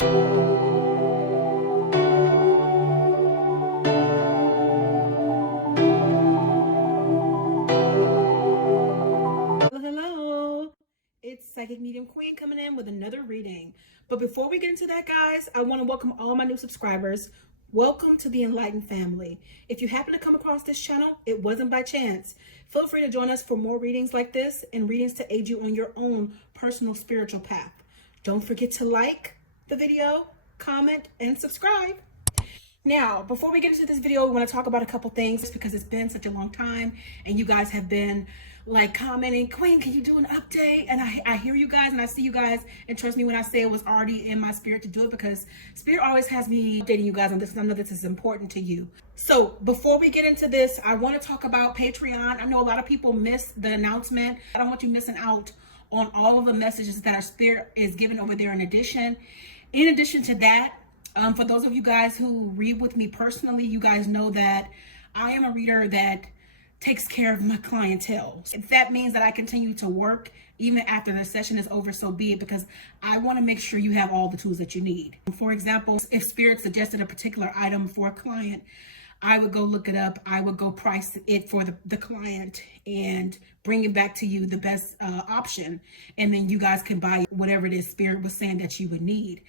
Hello, it's Psychic Medium Queen coming in with another reading. But before we get into that, guys, I want to welcome all my new subscribers. Welcome to the Enlightened family. If you happen to come across this channel, it wasn't by chance. Feel free to join us for more readings like this and readings to aid you on your own personal spiritual path. Don't forget to like the video, comment, and subscribe. Now, before we get into this video, we want to talk about a couple things because it's been such a long time and you guys have been like commenting, Queen, can you do an update? And I hear you guys and I see you guys, and trust me when I say it was already in my spirit to do it, because Spirit always has me updating you guys on this, and I know this is important to you. So before we get into this, I want to talk about Patreon. I know a lot of people missed the announcement. I don't want you missing out on all of the messages that our Spirit is giving over there. In addition to that, for those of you guys who read with me personally, you guys know that I am a reader that takes care of my clientele. If that means that I continue to work even after the session is over, so be it, because I want to make sure you have all the tools that you need. For example, if Spirit suggested a particular item for a client, I would go look it up. I would go price it for the client and bring it back to you, the best option. And then you guys can buy whatever it is Spirit was saying that you would need.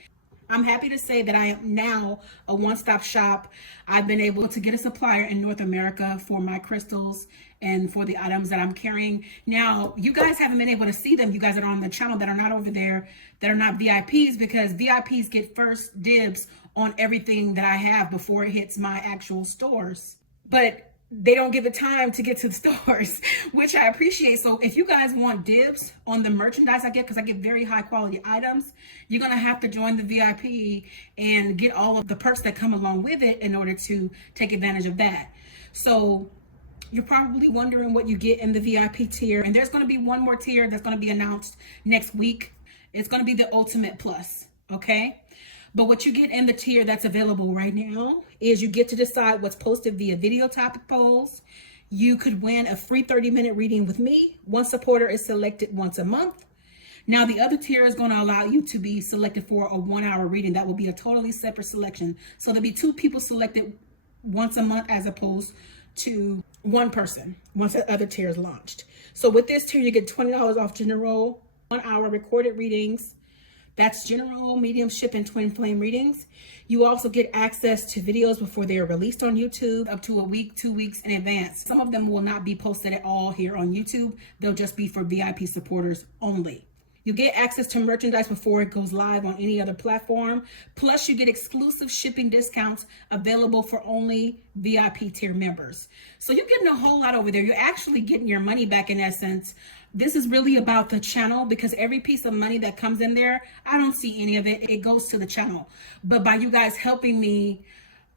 I'm happy to say that I am now a one-stop shop. I've been able to get a supplier in North America for my crystals and for the items that I'm carrying. Now, you guys haven't been able to see them, you guys that are on the channel that are not over there, that are not VIPs, because VIPs get first dibs on everything that I have before it hits my actual stores. But they don't give it time to get to the stores, which I appreciate. So if you guys want dibs on the merchandise I get, because I get very high quality items, you're going to have to join the VIP and get all of the perks that come along with it in order to take advantage of that. So you're probably wondering what you get in the VIP tier. And there's going to be one more tier that's going to be announced next week. It's going to be the Ultimate Plus, okay? But what you get in the tier that's available right now is you get to decide what's posted via video topic polls. You could win a free 30-minute reading with me. One supporter is selected once a month. Now, the other tier is going to allow you to be selected for a 1-hour reading. That will be a totally separate selection. So there'll be 2 people selected once a month as opposed to one person once the other tier is launched. So with this tier, you get $20 off general 1-hour recorded readings. That's general, mediumship, and twin flame readings. You also get access to videos before they are released on YouTube up to a week, 2 weeks in advance. Some of them will not be posted at all here on YouTube. They'll just be for VIP supporters only. You get access to merchandise before it goes live on any other platform. Plus, you get exclusive shipping discounts available for only VIP tier members. So you're getting a whole lot over there. You're actually getting your money back in essence. This is really about the channel, because every piece of money that comes in there, I don't see any of it. It goes to the channel. But by you guys helping me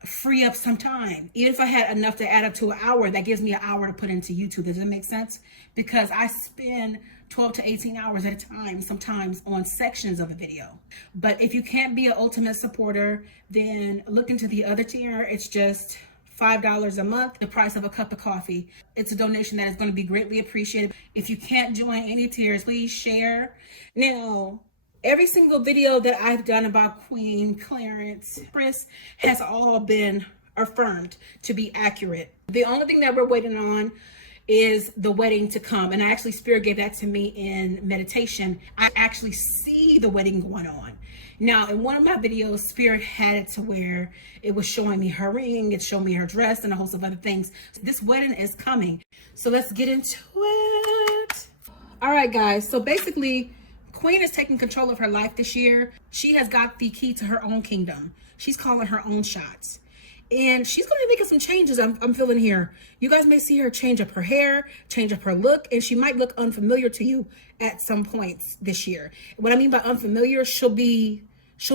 free up some time, even if I had enough to add up to an hour, that gives me an hour to put into YouTube. Does that make sense? Because I spend 12 to 18 hours at a time, sometimes on sections of a video. But if you can't be an ultimate supporter, then look into the other tier. It's just $5 a month, the price of a cup of coffee. It's a donation that is going to be greatly appreciated. If you can't join any tiers, please share. Now, every single video that I've done about Queen, Clarence, Chris has all been affirmed to be accurate. The only thing that we're waiting on is the wedding to come. And actually, Spirit gave that to me in meditation. I actually see the wedding going on. Now, in one of my videos, Spirit had it to where it was showing me her ring, it showed me her dress, and a host of other things. This wedding is coming. So let's get into it. All right, guys. So basically, Queen is taking control of her life this year. She has got the key to her own kingdom. She's calling her own shots. And she's going to be making some changes, I'm feeling here. You guys may see her change up her hair, change up her look, and she might look unfamiliar to you at some points this year. What I mean by unfamiliar, she'll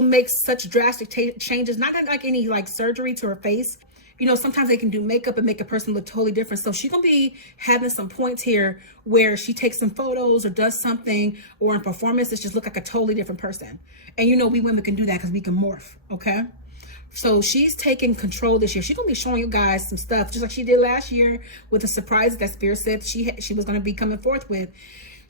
make such drastic changes, not like any like surgery to her face. You know, sometimes they can do makeup and make a person look totally different. So she's going to be having some points here where she takes some photos or does something, or in performances just look like a totally different person. And you know, we women can do that because we can morph, okay? So she's taking control this year. She's going to be showing you guys some stuff, just like she did last year with the surprises that Spirit said she was going to be coming forth with.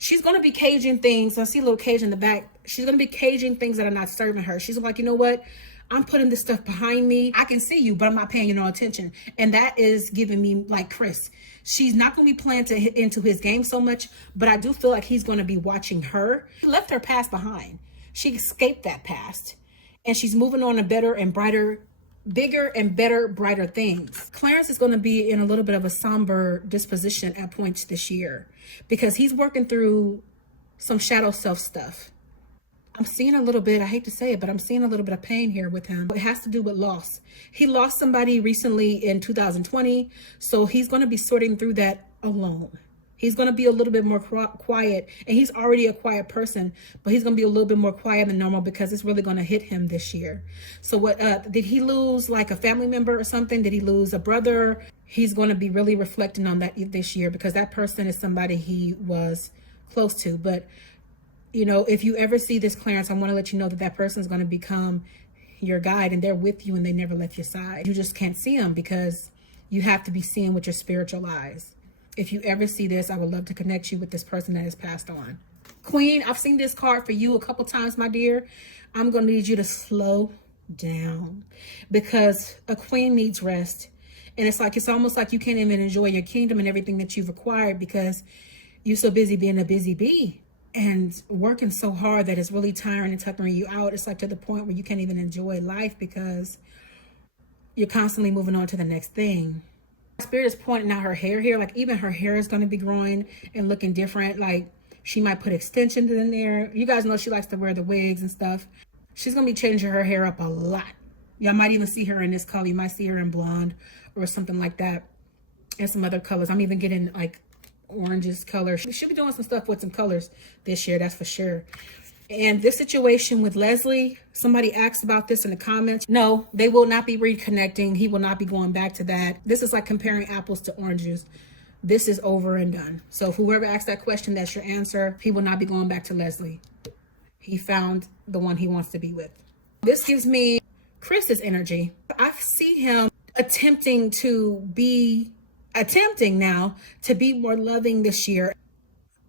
She's going to be caging things. I see a little cage in the back. She's going to be caging things that are not serving her. She's like, you know what? I'm putting this stuff behind me. I can see you, but I'm not paying you no attention. And that is giving me like Chris. She's not going to be playing into his game so much, but I do feel like he's going to be watching her. She left her past behind. She escaped that past. And she's moving on to better and brighter, bigger and better, brighter things. Clarence is going to be in a little bit of a somber disposition at points this year because he's working through some shadow self stuff. I'm seeing a little bit, I hate to say it, but I'm seeing a little bit of pain here with him. It has to do with loss. He lost somebody recently in 2020, so he's going to be sorting through that alone. He's going to be a little bit more quiet, and he's already a quiet person, but he's going to be a little bit more quiet than normal because it's really going to hit him this year. So what, did he lose like a family member or something? Did he lose a brother? He's going to be really reflecting on that this year because that person is somebody he was close to. But you know, if you ever see this, Clarence, I want to let you know that that person is going to become your guide and they're with you and they never left your side. You just can't see them because you have to be seeing with your spiritual eyes. If you ever see this, I would love to connect you with this person that has passed on. Queen, I've seen this card for you a couple times, my dear. I'm going to need you to slow down because a queen needs rest. And it's almost like you can't even enjoy your kingdom and everything that you've acquired because you're so busy being a busy bee and working so hard that it's really tiring and tucking you out. It's like to the point where you can't even enjoy life because you're constantly moving on to the next thing. Spirit is pointing out her hair here. Like even her hair is going to be growing and looking different. Like she might put extensions in there. You guys know she likes to wear the wigs and stuff. She's going to be changing her hair up a lot. Y'all might even see her in this color. You might see her in blonde or something like that. And some other colors. I'm even getting like oranges color. She'll be doing some stuff with some colors this year, that's for sure. And this situation with Leslie, somebody asked about this in the comments. No, they will not be reconnecting. He will not be going back to that. This is like comparing apples to oranges. This is over and done. So if whoever asked that question, that's your answer. He will not be going back to Leslie. He found the one he wants to be with. This gives me Chris's energy. I see him attempting now to be more loving this year.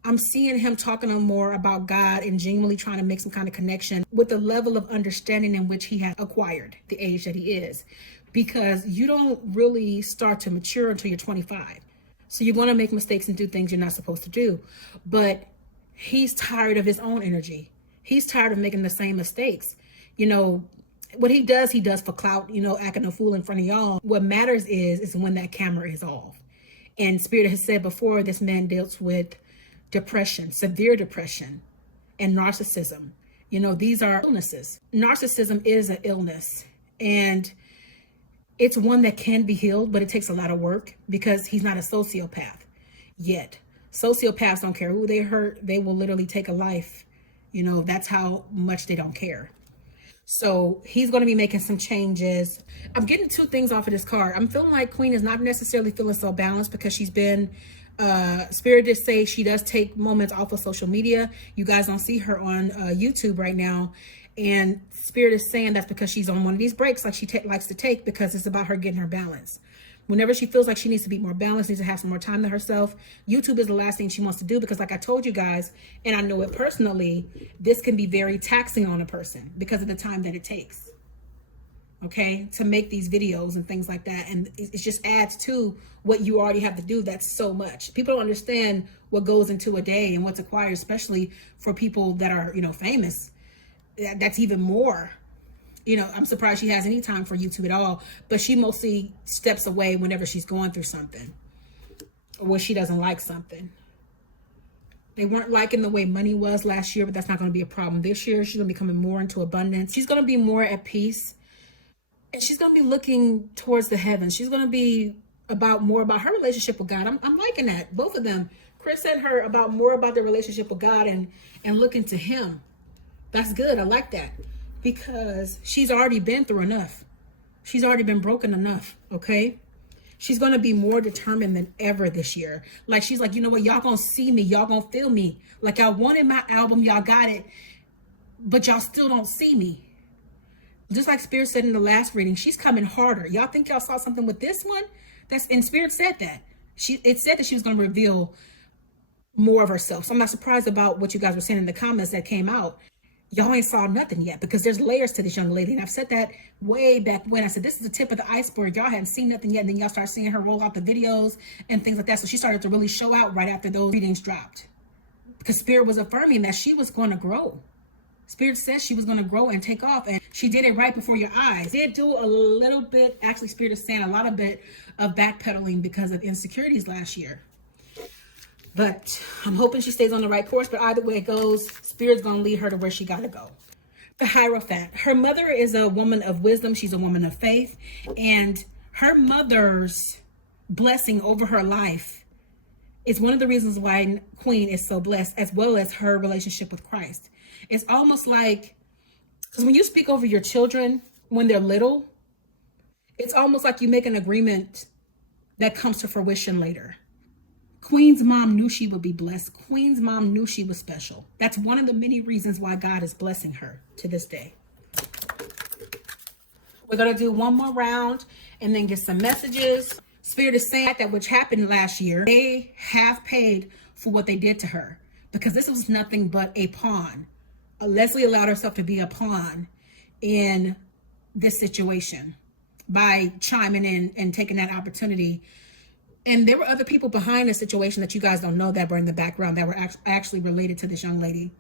I'm seeing him talking more about God and genuinely trying to make some kind of connection with the level of understanding in which he has acquired the age that he is, because you don't really start to mature until you're 25. So you're going to make mistakes and do things you're not supposed to do. But he's tired of his own energy. He's tired of making the same mistakes. You know, what he does for clout, you know, acting a fool in front of y'all. What matters is when that camera is off. And Spirit has said before, this man deals with depression, severe depression, and narcissism. You know, these are illnesses. Narcissism is an illness, and it's one that can be healed, but it takes a lot of work because he's not a sociopath yet. Sociopaths don't care who they hurt. They will literally take a life. You know, that's how much they don't care. So he's going to be making some changes. I'm getting two things off of this card. I'm feeling like Queen is not necessarily feeling so balanced because she's been, Spirit did say she does take moments off of social media. You guys don't see her on YouTube right now. And Spirit is saying that's because she's on one of these breaks like she likes to take, because it's about her getting her balance. Whenever she feels like she needs to be more balanced, needs to have some more time to herself, YouTube is the last thing she wants to do, because like I told you guys, and I know it personally, this can be very taxing on a person because of the time that it takes, okay, to make these videos and things like that. And it just adds to what you already have to do. That's so much. People don't understand what goes into a day and what's acquired, especially for people that are, you know, famous. That's even more. You know, I'm surprised she has any time for YouTube at all, but she mostly steps away whenever she's going through something or when she doesn't like something. They weren't liking the way money was last year, but that's not going to be a problem this year. She's going to be coming more into abundance. She's going to be more at peace, and she's going to be looking towards the heavens. She's going to be more about her relationship with God. I'm liking that. Both of them. Chris and her more about their relationship with God and looking to him. That's good. I like that. Because she's already been through enough. She's already been broken enough, okay? She's going to be more determined than ever this year. Like, she's like, you know what? Y'all going to see me. Y'all going to feel me. Like, y'all wanted my album. Y'all got it. But y'all still don't see me. Just like Spirit said in the last reading, she's coming harder. Y'all think y'all saw something with this one? And Spirit said that. It said that she was going to reveal more of herself. So I'm not surprised about what you guys were saying in the comments that came out. Y'all ain't saw nothing yet, because there's layers to this young lady. And I've said that way back when. I said, this is the tip of the iceberg. Y'all hadn't seen nothing yet. And then y'all start seeing her roll out the videos and things like that. So she started to really show out right after those readings dropped, because Spirit was affirming that she was going to grow. Spirit said she was going to grow and take off, and she did it right before your eyes. Did do a little bit, actually Spirit is saying a lot of bit of backpedaling because of insecurities last year. But I'm hoping she stays on the right course. But either way it goes, Spirit's going to lead her to where she got to go. The Hierophant. Her mother is a woman of wisdom. She's a woman of faith. And her mother's blessing over her life is one of the reasons why Queen is so blessed, as well as her relationship with Christ. It's almost like, because when you speak over your children when they're little, it's almost like you make an agreement that comes to fruition later. Queen's mom knew she would be blessed. Queen's mom knew she was special. That's one of the many reasons why God is blessing her to this day. We're going to do one more round and then get some messages. Spirit is saying that which happened last year, they have paid for what they did to her, because this was nothing but a pawn. Leslie allowed herself to be a pawn in this situation by chiming in and taking that opportunity. And there were other people behind the situation that you guys don't know that were in the background that were actually related to this young lady.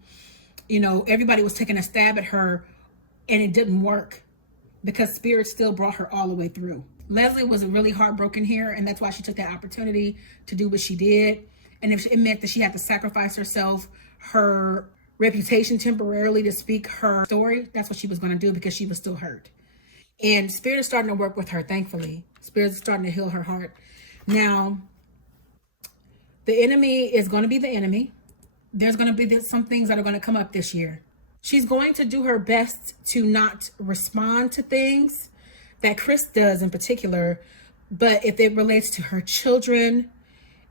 You know, everybody was taking a stab at her and it didn't work, because Spirit still brought her all the way through. Leslie was really heartbroken here, and that's why she took that opportunity to do what she did. And if it meant that she had to sacrifice herself, her reputation temporarily, to speak her story, that's what she was going to do, because she was still hurt. And Spirit is starting to work with her, thankfully. Spirit is starting to heal her heart. Now, the enemy is going to be the enemy. There's going to be some things that are going to come up this year. She's going to do her best to not respond to things that Chris does in particular. But if it relates to her children,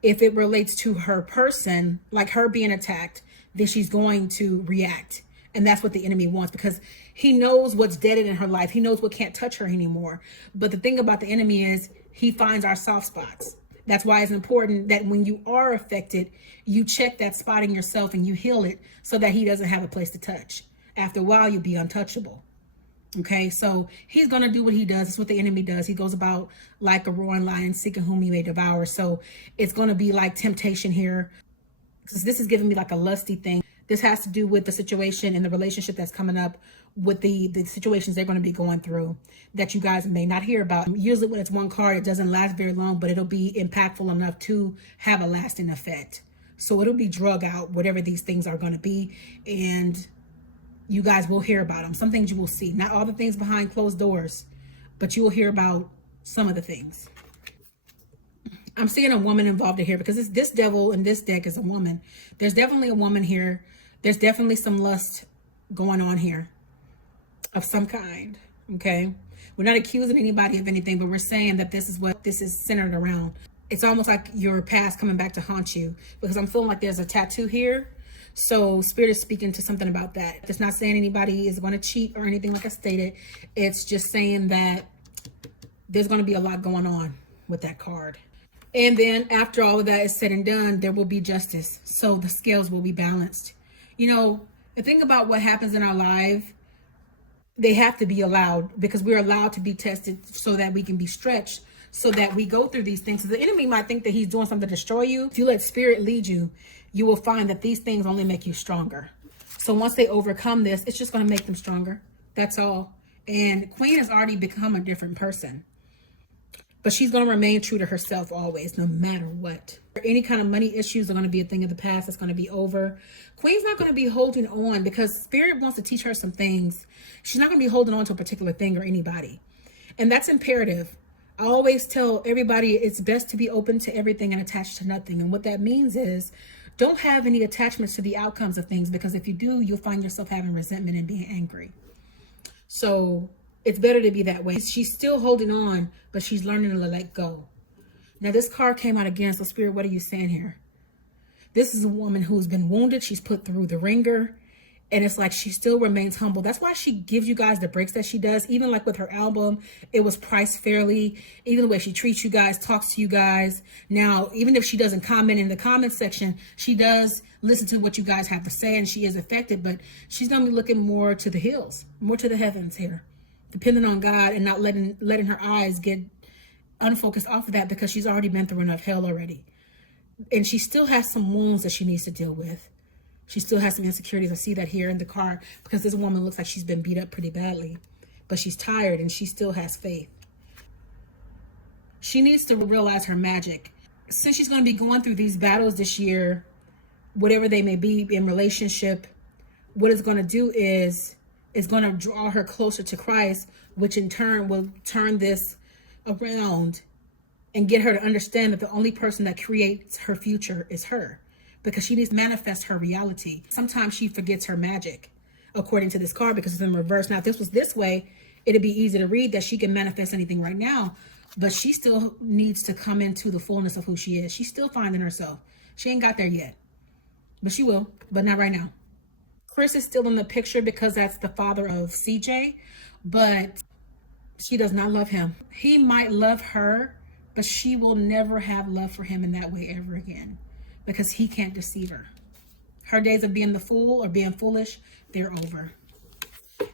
if it relates to her person, like her being attacked, then she's going to react. And that's what the enemy wants, because he knows what's deaded in her life. He knows what can't touch her anymore. But the thing about the enemy is he finds our soft spots. That's why it's important that when you are affected, you check that spot in yourself and you heal it, so that he doesn't have a place to touch. After a while, you'll be untouchable. Okay, so he's going to do what he does. It's what the enemy does. He goes about like a roaring lion, seeking whom he may devour. So it's going to be like temptation here, because this is giving me like a lusty thing. This has to do with the situation and the relationship that's coming up, with the situations they're going to be going through that you guys may not hear about. Usually when it's one card, it doesn't last very long, but it'll be impactful enough to have a lasting effect. So it'll be drug out, whatever these things are going to be. And you guys will hear about them. Some things you will see, not all the things behind closed doors, but you will hear about some of the things. I'm seeing a woman involved in here, because this devil in this deck is a woman. There's definitely a woman here. There's definitely some lust going on here of some kind. Okay. We're not accusing anybody of anything, but we're saying that this is what this is centered around. It's almost like your past coming back to haunt you, because I'm feeling like there's a tattoo here. So Spirit is speaking to something about that. It's not saying anybody is going to cheat or anything like I stated. It's just saying that there's going to be a lot going on with that card. And then after all of that is said and done, there will be justice. So the scales will be balanced. You know, the thing about what happens in our life, they have to be allowed, because we're allowed to be tested so that we can be stretched, so that we go through these things. So the enemy might think that he's doing something to destroy you. If you let Spirit lead you, you will find that these things only make you stronger. So once they overcome this, it's just going to make them stronger. That's all. And Queen has already become a different person. But she's going to remain true to herself always, no matter what. Any kind of money issues are going to be a thing of the past. It's going to be over. Queen's not going to be holding on, because Spirit wants to teach her some things. She's not going to be holding on to a particular thing or anybody. And that's imperative. I always tell everybody it's best to be open to everything and attached to nothing. And what that means is don't have any attachments to the outcomes of things, because if you do, you'll find yourself having resentment and being angry. So it's better to be that way. She's still holding on, but she's learning to let go. Now this card came out again. So Spirit, what are you saying here? This is a woman who's been wounded. She's put through the ringer, And it's like she still remains humble. That's why she gives you guys the breaks that she does. Even like with her album, it was priced fairly. Even the way she treats you guys, talks to you guys. Now, even if she doesn't comment in the comment section, she does listen to what you guys have to say, and she is affected. But she's going to be looking more to the hills, more to the heavens here, depending on God, and not letting her eyes get unfocused off of that, because she's already been through enough hell already. And she still has some wounds that she needs to deal with. She still has some insecurities. I see that here in the car, because this woman looks like she's been beat up pretty badly, but she's tired and she still has faith. She needs to realize her magic. Since she's going to be going through these battles this year, whatever they may be in relationship, what it's going to do is it's going to draw her closer to Christ, which in turn will turn this around and get her to understand that the only person that creates her future is her, because she needs to manifest her reality. Sometimes she forgets her magic, according to this card, because it's in reverse. Now, if this was this way, it'd be easy to read that she can manifest anything right now, but she still needs to come into the fullness of who she is. She's still finding herself. She ain't got there yet, but she will, but not right now. Chris is still in the picture because that's the father of CJ, but she does not love him. He might love her, but she will never have love for him in that way ever again, because he can't deceive her. Her days of being the fool or being foolish, they're over.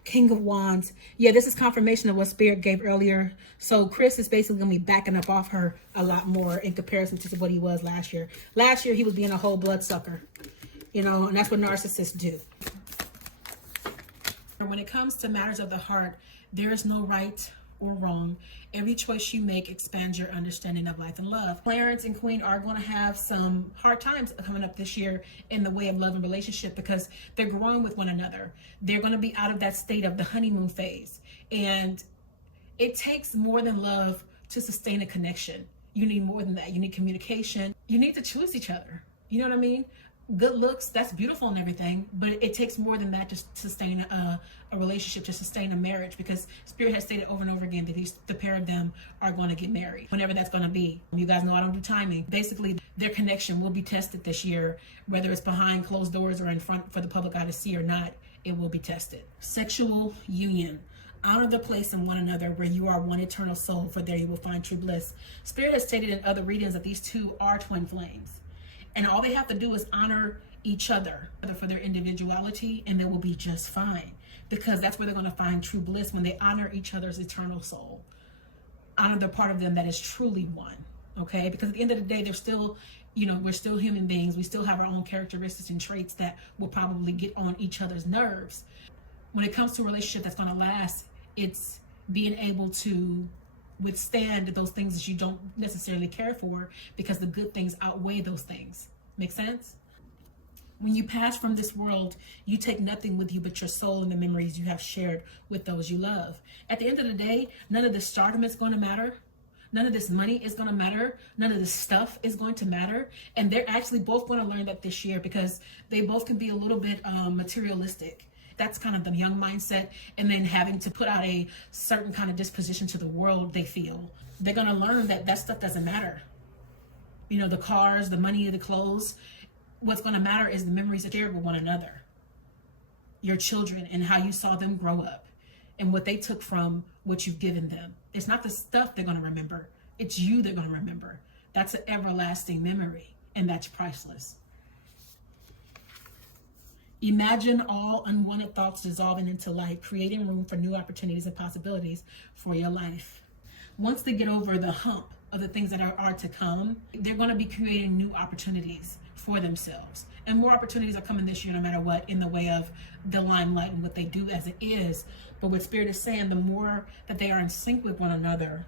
King of Wands. Yeah, this is confirmation of what Spirit gave earlier. So Chris is basically going to be backing up off her a lot more in comparison to what he was last year. Last year, he was being a whole bloodsucker, you know, and that's what narcissists do. When it comes to matters of the heart, there is no right or wrong. Every choice you make expands your understanding of life and love. Clarence and Queen are going to have some hard times coming up this year in the way of love and relationship, because they're growing with one another. They're going to be out of that state of the honeymoon phase. And it takes more than love to sustain a connection. You need more than that. You need communication. You need to choose each other. You know what I mean? Good looks, that's beautiful and everything, but it takes more than that to sustain a relationship, to sustain a marriage, because Spirit has stated over and over again that the pair of them are going to get married, whenever that's going to be. You guys know I don't do timing. Basically, their connection will be tested this year, whether it's behind closed doors or in front for the public eye to see or not, it will be tested. Sexual union. Honor the place in one another where you are one eternal soul, for there you will find true bliss. Spirit has stated in other readings that these two are twin flames. And all they have to do is honor each other for their individuality, and they will be just fine, because that's where they're going to find true bliss, when they honor each other's eternal soul. Honor the part of them that is truly one, okay? Because at the end of the day, they're still, you know, we're still human beings. We still have our own characteristics and traits that will probably get on each other's nerves. When it comes to a relationship that's going to last, it's being able to withstand those things that you don't necessarily care for, because the good things outweigh those things. Make sense? When you pass from this world, you take nothing with you but your soul and the memories you have shared with those you love. At the end of the day, none of this stardom is going to matter. None of this money is going to matter. None of this stuff is going to matter. And they're actually both going to learn that this year, because they both can be a little bit materialistic. That's kind of the young mindset. And then having to put out a certain kind of disposition to the world, they feel. They're going to learn that that stuff doesn't matter. You know, the cars, the money, the clothes. What's going to matter is the memories that you share with one another. Your children, and how you saw them grow up, and what they took from what you've given them. It's not the stuff they're going to remember. It's you they're going to remember. That's an everlasting memory, and that's priceless. Imagine all unwanted thoughts dissolving into light, creating room for new opportunities and possibilities for your life. Once they get over the hump of the things that are to come, they're going to be creating new opportunities for themselves. And more opportunities are coming this year, no matter what, in the way of the limelight and what they do as it is. But what Spirit is saying, the more that they are in sync with one another,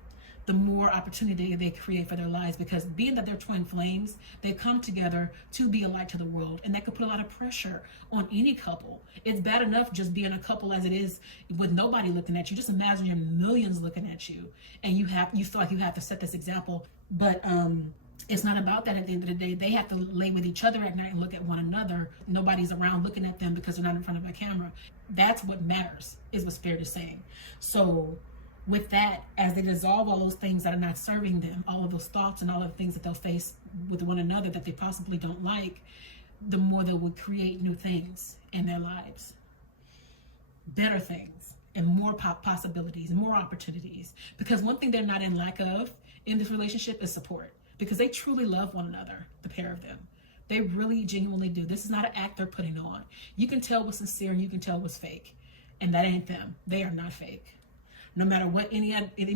the more opportunity they create for their lives, because being that they're twin flames, they come together to be a light to the world, and that could put a lot of pressure on any couple. It's bad enough just being a couple as it is with nobody looking at you. Just imagine your millions looking at you, and you feel like you have to set this example. But it's not about that. At the end of the day, they have to lay with each other at night and look at one another. Nobody's around looking at them because they're not in front of a camera. That's what matters, is what Spirit is saying. So with that, as they dissolve all those things that are not serving them, all of those thoughts and all of the things that they'll face with one another that they possibly don't like, the more they will create new things in their lives. better things and more possibilities, more opportunities. Because one thing they're not in lack of in this relationship is support, because they truly love one another, the pair of them. They really genuinely do. This is not an act they're putting on. You can tell what's sincere and you can tell what's fake. And that ain't them. They are not fake. No matter what any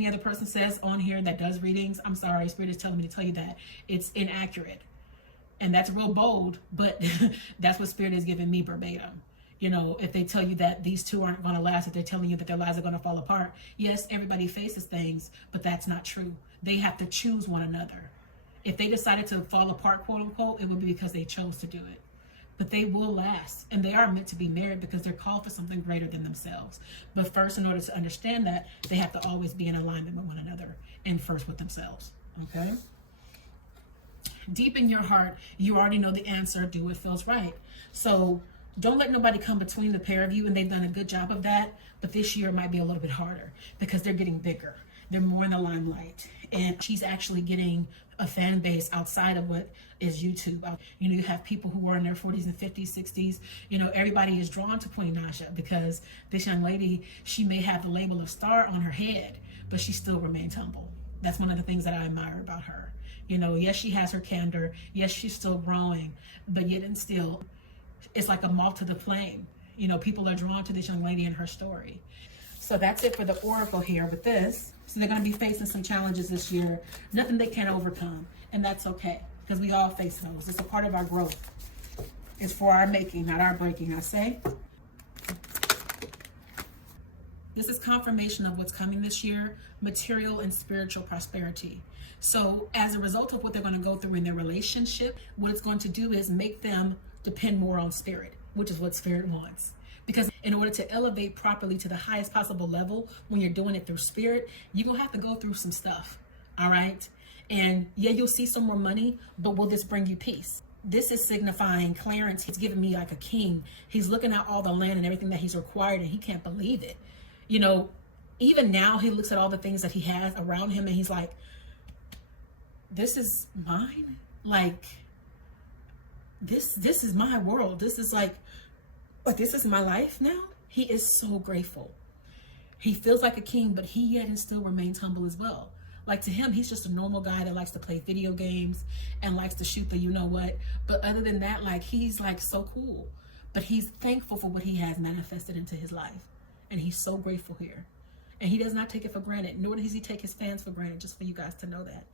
other person says on here that does readings, I'm sorry, Spirit is telling me to tell you that it's inaccurate. And that's real bold, but that's what Spirit is giving me verbatim. You know, if they tell you that these two aren't going to last, if they're telling you that their lives are going to fall apart, yes, everybody faces things, but that's not true. They have to choose one another. If they decided to fall apart, quote unquote, it would be because they chose to do it. But they will last, and they are meant to be married because they're called for something greater than themselves. But first, in order to understand that, they have to always be in alignment with one another and first with themselves, okay? Deep in your heart, you already know the answer. Do what feels right. So don't let nobody come between the pair of you, and they've done a good job of that. But this year might be a little bit harder because they're getting bigger. They're more in the limelight, and she's actually getting a fan base outside of what is YouTube. You know, you have people who are in their 40s and 50s, 60s. You know, everybody is drawn to Queennaija because this young lady, she may have the label of star on her head, but she still remains humble. That's one of the things that I admire about her. You know, yes, she has her candor. Yes, she's still growing, but yet and still, it's like a moth to the flame. You know, people are drawn to this young lady and her story. So that's it for the oracle here with this. So they're going to be facing some challenges this year, nothing they can't overcome. And that's okay, because we all face those. It's a part of our growth. It's for our making, not our breaking, I say. This is confirmation of what's coming this year, material and spiritual prosperity. So as a result of what they're going to go through in their relationship, what it's going to do is make them depend more on spirit, which is what spirit wants. Because in order to elevate properly to the highest possible level, when you're doing it through spirit, you're going to have to go through some stuff. All right. And yeah, you'll see some more money, but will this bring you peace? This is signifying Clarence. He's giving me like a king. He's looking at all the land and everything that he's required, and he can't believe it. You know, even now he looks at all the things that he has around him and he's like, this is mine. Like, this is my world. This is like this is my life now. He is so grateful. He feels like a king, but he yet and still remains humble as well. Like, to him, he's just a normal guy that likes to play video games and likes to shoot the you know what. But other than that, like, he's like so cool. But he's thankful for what he has manifested into his life. And he's so grateful here. And he does not take it for granted, nor does he take his fans for granted, just for you guys to know that.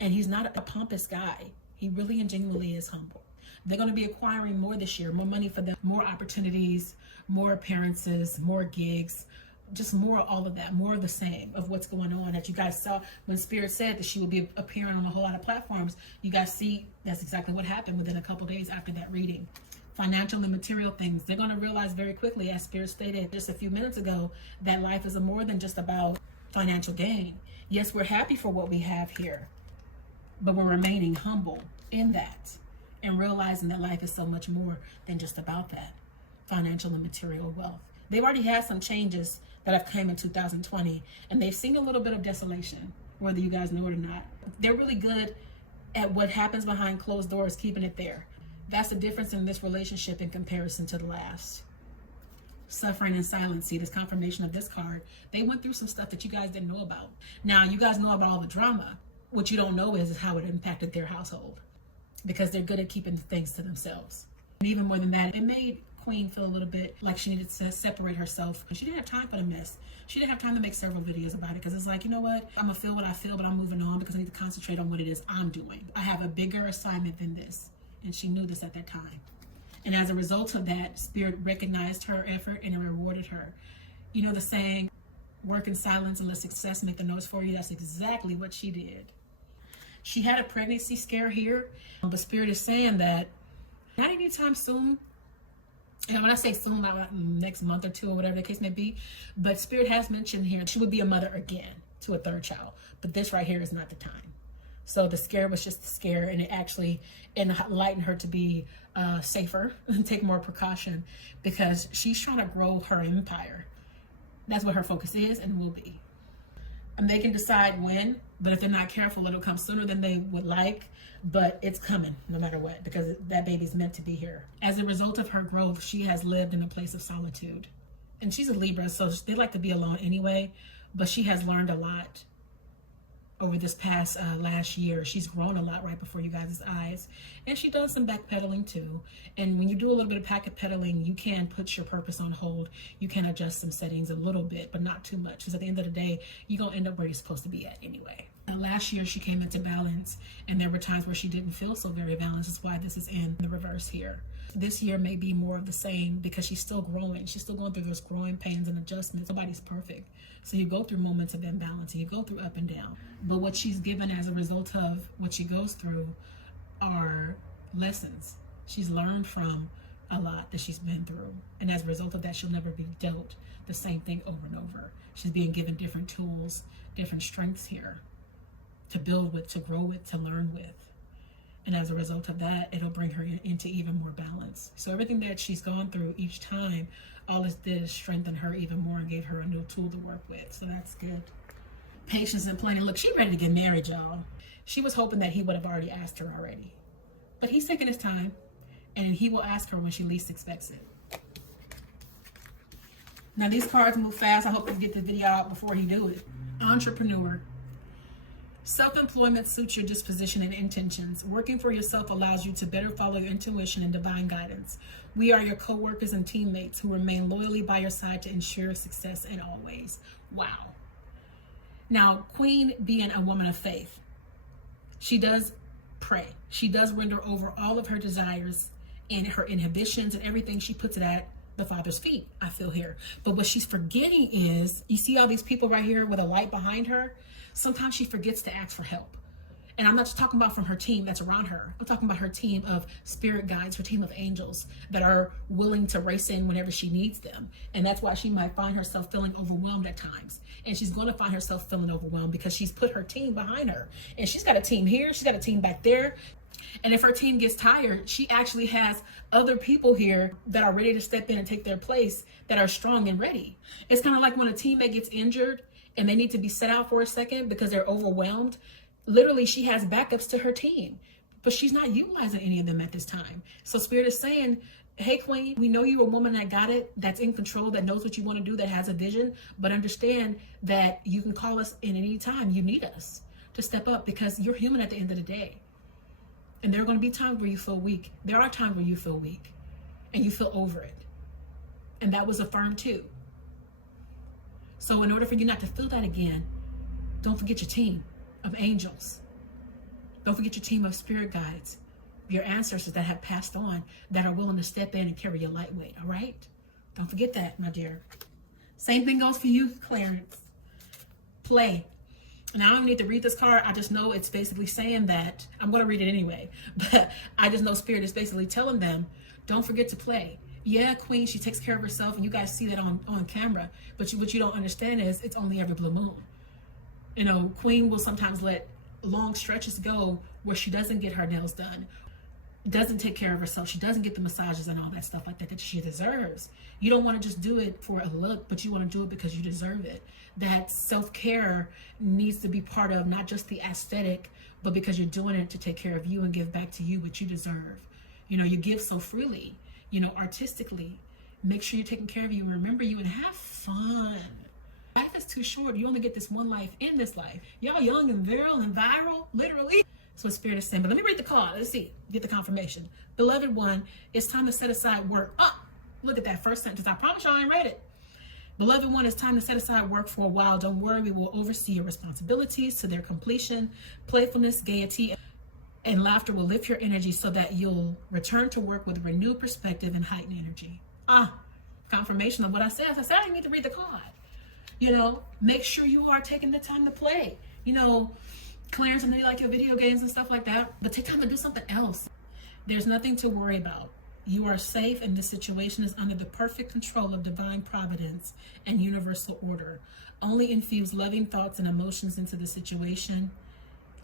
And he's not a pompous guy. He really and genuinely is humble. They're going to be acquiring more this year, more money for them, more opportunities, more appearances, more gigs, just more all of that, more of the same of what's going on that you guys saw when Spirit said that she would be appearing on a whole lot of platforms. You guys see that's exactly what happened within a couple days after that reading. Financial and material things, they're going to realize very quickly, as Spirit stated just a few minutes ago, that life is more than just about financial gain. Yes, we're happy for what we have here, but we're remaining humble in that and realizing that life is so much more than just about that financial and material wealth. They've already had some changes that have come in 2020, and they've seen a little bit of desolation, whether you guys know it or not. They're really good at what happens behind closed doors, keeping it there. That's the difference in this relationship in comparison to the last. Suffering in silence. See, this confirmation of this card, they went through some stuff that you guys didn't know about. Now, you guys know about all the drama. What you don't know is how it impacted their household, because they're good at keeping things to themselves. And even more than that, it made Queen feel a little bit like she needed to separate herself. She didn't have time for the mess. She didn't have time to make several videos about it, because it's like, you know what? I'm gonna feel what I feel, but I'm moving on because I need to concentrate on what it is I'm doing. I have a bigger assignment than this. And she knew this at that time. And as a result of that, Spirit recognized her effort and it rewarded her. You know the saying, work in silence and let success make the noise for you? That's exactly what she did. She had a pregnancy scare here, but Spirit is saying that not anytime soon. And when I say soon, not next month or two or whatever the case may be, but Spirit has mentioned here she would be a mother again to a third child. But this right here is not the time. So the scare was just a scare, and it actually enlightened her to be safer and take more precaution, because she's trying to grow her empire. That's what her focus is and will be. And they can decide when, but if they're not careful, it'll come sooner than they would like, but it's coming no matter what, because that baby's meant to be here. As a result of her growth, she has lived in a place of solitude. And she's a Libra, so they like to be alone anyway, but she has learned a lot over this past last year. She's grown a lot right before you guys' eyes. And she does some backpedaling too. And when you do a little bit of backpedaling, you can put your purpose on hold. You can adjust some settings a little bit, but not too much. Because at the end of the day, you're going to end up where you're supposed to be at anyway. Last year, she came into balance, and there were times where she didn't feel so very balanced. That's why this is in the reverse here. This year may be more of the same because she's still growing. She's still going through those growing pains and adjustments. Nobody's perfect. So you go through moments of imbalance and you go through up and down. But what she's given as a result of what she goes through are lessons. She's learned from a lot that she's been through. And as a result of that, she'll never be dealt the same thing over and over. She's being given different tools, different strengths here to build with, to grow with, to learn with. And as a result of that, it'll bring her into even more balance. So everything that she's gone through each time, all this did is strengthen her even more and gave her a new tool to work with. So that's good. Patience and planning. Look, she's ready to get married, y'all. She was hoping that he would have already asked her already. But he's taking his time, and he will ask her when she least expects it. Now, these cards move fast. I hope you get the video out before he do it. Entrepreneur. Self-employment suits your disposition and intentions. Working for yourself allows you to better follow your intuition and divine guidance. We are your co-workers and teammates who remain loyally by your side to ensure success in all ways. Wow. Now, Queen being a woman of faith, she does pray. She does render over all of her desires and her inhibitions and everything. She puts it at the Father's feet, I feel here. But what she's forgetting is, you see all these people right here with a light behind her? Sometimes she forgets to ask for help. And I'm not just talking about from her team that's around her. I'm talking about her team of spirit guides, her team of angels that are willing to race in whenever she needs them. And that's why she might find herself feeling overwhelmed at times. And she's going to find herself feeling overwhelmed because she's put her team behind her. And she's got a team here, she's got a team back there. And if her team gets tired, she actually has other people here that are ready to step in and take their place, that are strong and ready. It's kind of like when a teammate gets injured and they need to be set out for a second because they're overwhelmed. Literally, she has backups to her team, but she's not utilizing any of them at this time. So Spirit is saying, hey, Queen, we know you're a woman that got it, that's in control, that knows what you want to do, that has a vision, but understand that you can call us in any time you need us to step up, because you're human at the end of the day. And there are going to be times where you feel weak. There are times where you feel weak and you feel over it. And that was affirmed too. So in order for you not to feel that again, don't forget your team of angels. Don't forget your team of spirit guides, your ancestors that have passed on, that are willing to step in and carry your light weight, all right? Don't forget that, my dear. Same thing goes for you, Clarence. Play. And I don't need to read this card. I just know it's basically saying that, I'm going to read it anyway, but I just know Spirit is basically telling them, don't forget to play. Yeah, Queen, she takes care of herself, and you guys see that on camera, but what you don't understand is it's only every blue moon. You know, Queen will sometimes let long stretches go where she doesn't get her nails done, doesn't take care of herself, she doesn't get the massages and all that stuff like that that she deserves. You don't want to just do it for a look, but you want to do it because you deserve it. That self-care needs to be part of not just the aesthetic, but because you're doing it to take care of you and give back to you what you deserve. You know, you give so freely, you know, artistically. Make sure you're taking care of you and remember you and have fun. Life is too short. You only get this one life in this life. Y'all young and virile and viral, literally. So what Spirit is saying. But let me read the card. Let's see. Get the confirmation. Beloved one, it's time to set aside work. Look at that first sentence. I promise y'all I ain't read it. Beloved one, it's time to set aside work for a while. Don't worry, we will oversee your responsibilities to their completion. Playfulness, gaiety, and laughter will lift your energy so that you'll return to work with renewed perspective and heightened energy. Confirmation of what I said. I said I didn't need to read the card. You know, make sure you are taking the time to play. You know, Clarence, I know you like your video games and stuff like that, but take time to do something else. There's nothing to worry about. You are safe, and this situation is under the perfect control of divine providence and universal order. Only infuse loving thoughts and emotions into the situation,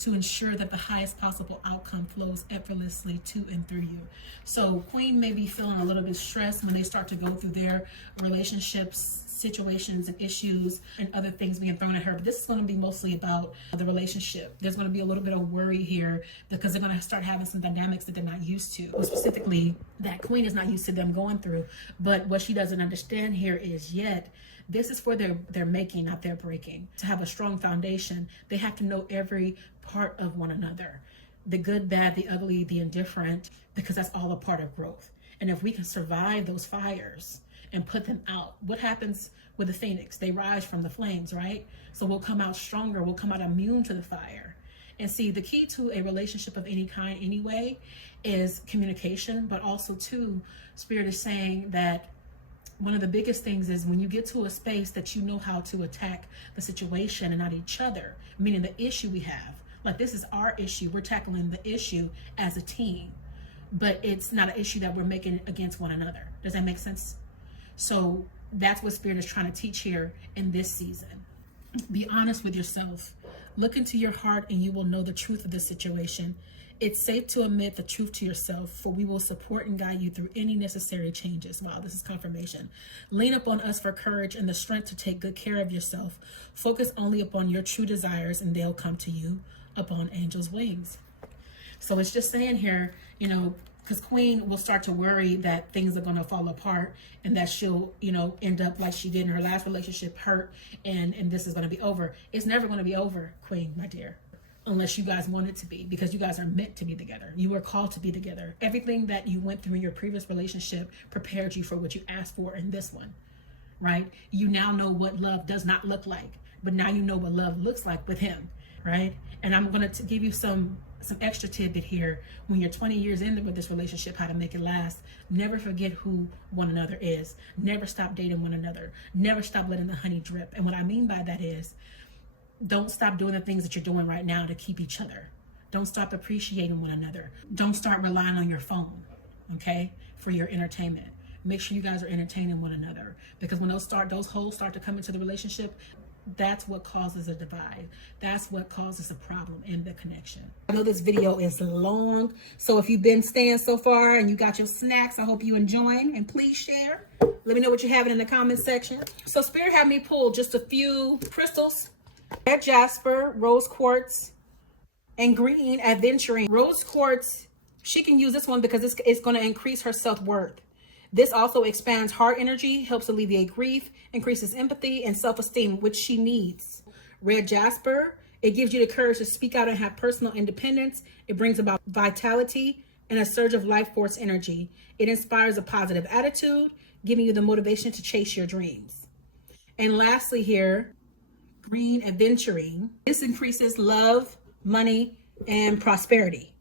to ensure that the highest possible outcome flows effortlessly to and through you. So Queen may be feeling a little bit stressed when they start to go through their relationships, situations and issues and other things being thrown at her. But this is going to be mostly about the relationship. There's going to be a little bit of worry here because they're going to start having some dynamics that they're not used to. Well, specifically, that Queen is not used to them going through. But what she doesn't understand here is yet this is for their making, not their breaking. To have a strong foundation, they have to know every part of one another. The good, bad, the ugly, the indifferent, because that's all a part of growth. And if we can survive those fires and put them out, what happens with the phoenix? They rise from the flames, right? So we'll come out stronger, we'll come out immune to the fire. And see, the key to a relationship of any kind anyway is communication, but also too, Spirit is saying that one of the biggest things is when you get to a space that you know how to attack the situation and not each other, meaning the issue we have. Like, this is our issue. We're tackling the issue as a team, but it's not an issue that we're making against one another. Does that make sense? So that's what Spirit is trying to teach here in this season. Be honest with yourself. Look into your heart and you will know the truth of this situation. It's safe to admit the truth to yourself, for we will support and guide you through any necessary changes. Wow, this is confirmation. Lean upon us for courage and the strength to take good care of yourself. Focus only upon your true desires and they'll come to you upon angels' wings. So it's just saying here, you know, because Queen will start to worry that things are going to fall apart and that she'll, you know, end up like she did in her last relationship, hurt, and this is going to be over. It's never going to be over, Queen, my dear, unless you guys want it to be, because you guys are meant to be together. You were called to be together. Everything that you went through in your previous relationship prepared you for what you asked for in this one, right? You now know what love does not look like, but now you know what love looks like with him, right? And I'm going to give you some extra tidbit here. When you're 20 years in with this relationship, how to make it last. Never forget who one another is. Never stop dating one another. Never stop letting the honey drip. And what I mean by that is, don't stop doing the things that you're doing right now to keep each other. Don't stop appreciating one another. Don't start relying on your phone, okay, for your entertainment. Make sure you guys are entertaining one another, because when those holes start to come into the relationship, that's what causes a divide. That's what causes a problem in the connection. I know this video is long, so if you've been staying so far and you got your snacks, I hope you enjoying, and please share. Let me know what you're having in the comment section. So Spirit had me pull just a few crystals: red jasper, rose quartz, and green aventurine. Rose quartz, she can use this one because it's going to increase her self-worth. This also expands heart energy, helps alleviate grief, increases empathy and self-esteem, which she needs. Red jasper, it gives you the courage to speak out and have personal independence. It brings about vitality and a surge of life force energy. It inspires a positive attitude, giving you the motivation to chase your dreams. And lastly here, green aventurine. This increases love, money, and prosperity.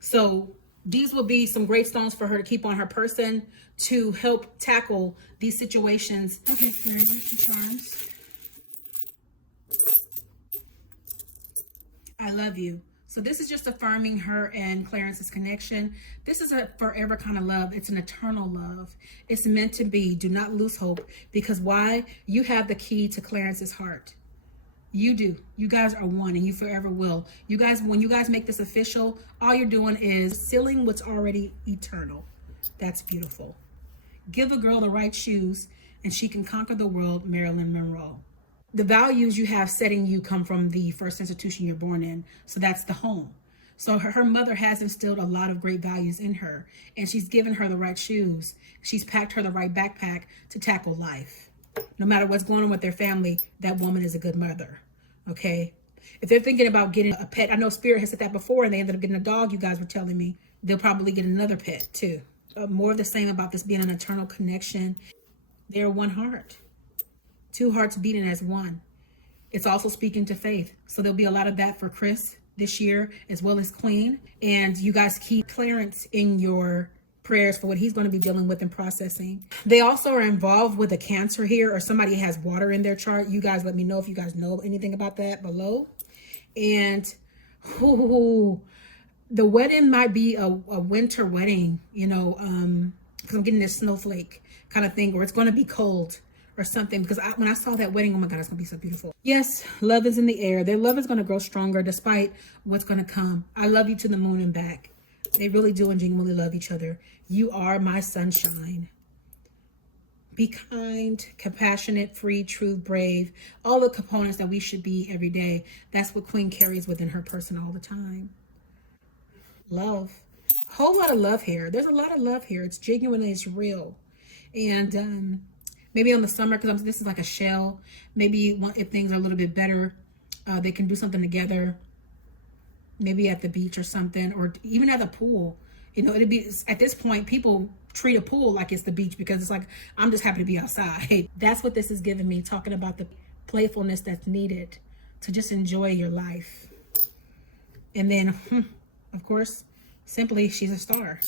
So these will be some great stones for her to keep on her person to help tackle these situations. Okay, here are the charms. I love you. So this is just affirming her and Clarence's connection. This is a forever kind of love. It's an eternal love. It's meant to be. Do not lose hope, because why? You have the key to Clarence's heart. You do. You guys are one, and you forever will. You guys, when you guys make this official, all you're doing is sealing what's already eternal. That's beautiful. Give a girl the right shoes and she can conquer the world, Marilyn Monroe. The values you have setting you come from the first institution you're born in. So that's the home. So her mother has instilled a lot of great values in her, and she's given her the right shoes. She's packed her the right backpack to tackle life. No matter what's going on with their family, that woman is a good mother. Okay. If they're thinking about getting a pet, I know Spirit has said that before and they ended up getting a dog, you guys were telling me, they'll probably get another pet too. More of the same about this being an eternal connection. They're one heart, two hearts beating as one. It's also speaking to faith. So there'll be a lot of that for Chris this year, as well as Queen. And you guys keep Clarence in your prayers for what he's going to be dealing with and processing. They also are involved with a Cancer here, or somebody has water in their chart. You guys let me know if you guys know anything about that below. And the wedding might be a winter wedding, you know, because I'm getting this snowflake kind of thing, where it's going to be cold, or something, because when I saw that wedding, oh my God, it's gonna be so beautiful. Yes, love is in the air. Their love is gonna grow stronger despite what's gonna come. I love you to the moon and back. They really do and genuinely love each other. You are my sunshine. Be kind, compassionate, free, true, brave. All the components that we should be every day. That's what Queen carries within her person all the time. Love. Whole lot of love here. There's a lot of love here. It's genuine and it's real. And maybe on the summer, because this is like a shell, maybe if things are a little bit better, they can do something together. Maybe at the beach or something, or even at the pool. You know, it'd be, at this point, people treat a pool like it's the beach because it's like, I'm just happy to be outside. That's what this is giving me, talking about the playfulness that's needed to just enjoy your life. And then, of course, simply, she's a star.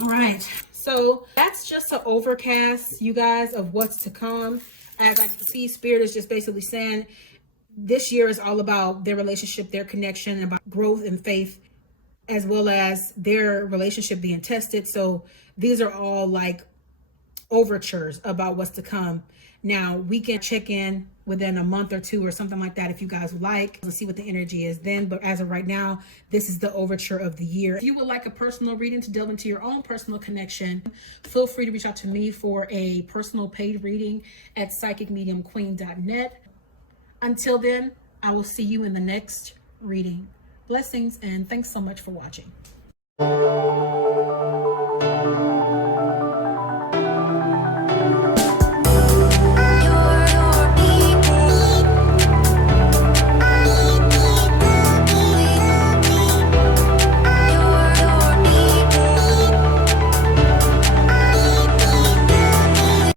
All right. So that's just an overcast, you guys, of what's to come. As I see, Spirit is just basically saying this year is all about their relationship, their connection, about growth and faith, as well as their relationship being tested. So these are all like overtures about what's to come. Now, we can check in within a month or two or something like that if you guys would like. Let's see what the energy is then. But as of right now, this is the overture of the year. If you would like a personal reading to delve into your own personal connection, feel free to reach out to me for a personal paid reading at psychicmediumqueen.net. Until then, I will see you in the next reading. Blessings and thanks so much for watching.